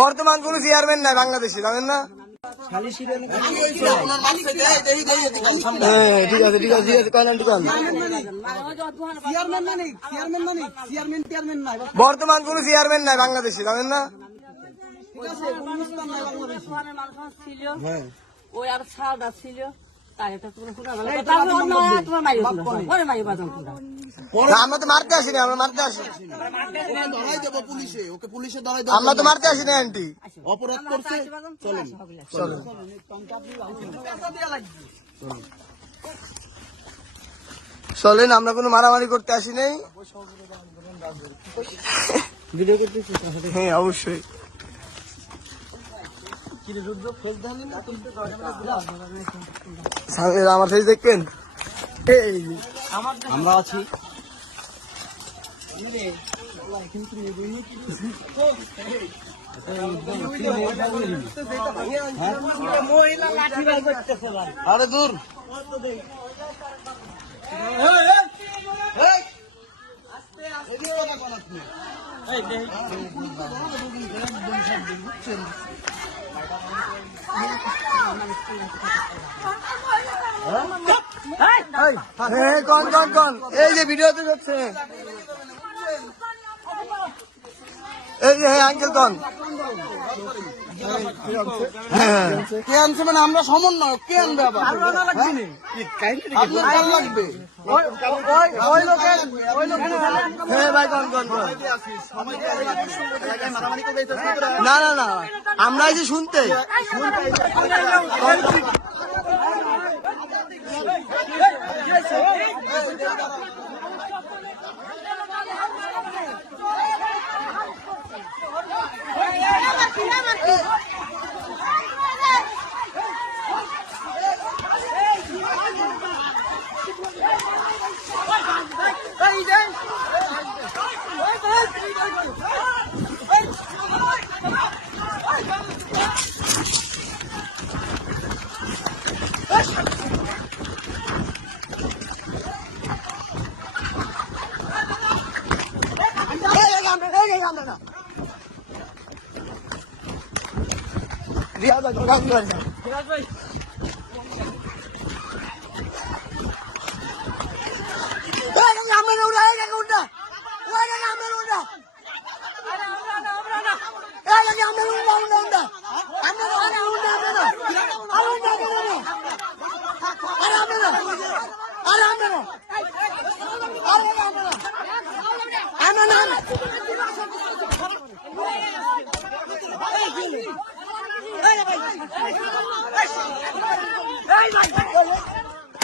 বর্তমান কোন চেয়ারম্যান নাই বাংলাদেশে, জানেন না? ঠিক আছে ঠিক আছে ঠিক আছে, বর্তমান কোন চেয়ারম্যান নাই বাংলাদেশে, জানেন না? ওই আর সাদা ছিল আমরা তো মারতে আসিনি, আমরা মারতে আসি, আমরা তো মারতে আসিনি আন্টি, অপরাধ করছে। চলেন চলেন চলেন, আমরা কোনো মারামারি করতে আসি নাই। হ্যাঁ অবশ্যই। আমার ফেস দেখবেন, আমরা আছি। আরে দূর কন কন কন, এই যে ভিডিওতে যাচ্ছে, এই যে আঙ্কেল কন, কে আনছে মানে আমরা সমন্বয়, কে আনবে আবার? আপনার কাল লাগবে। হ্যাঁ ভাই কন কন কন, না না না, আমরা এই যে শুনতে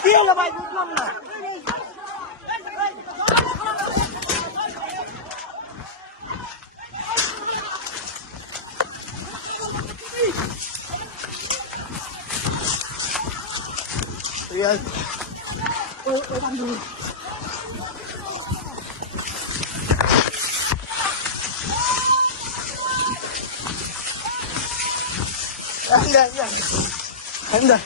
কি হলো ভাই, বুঝলাম না। Anda.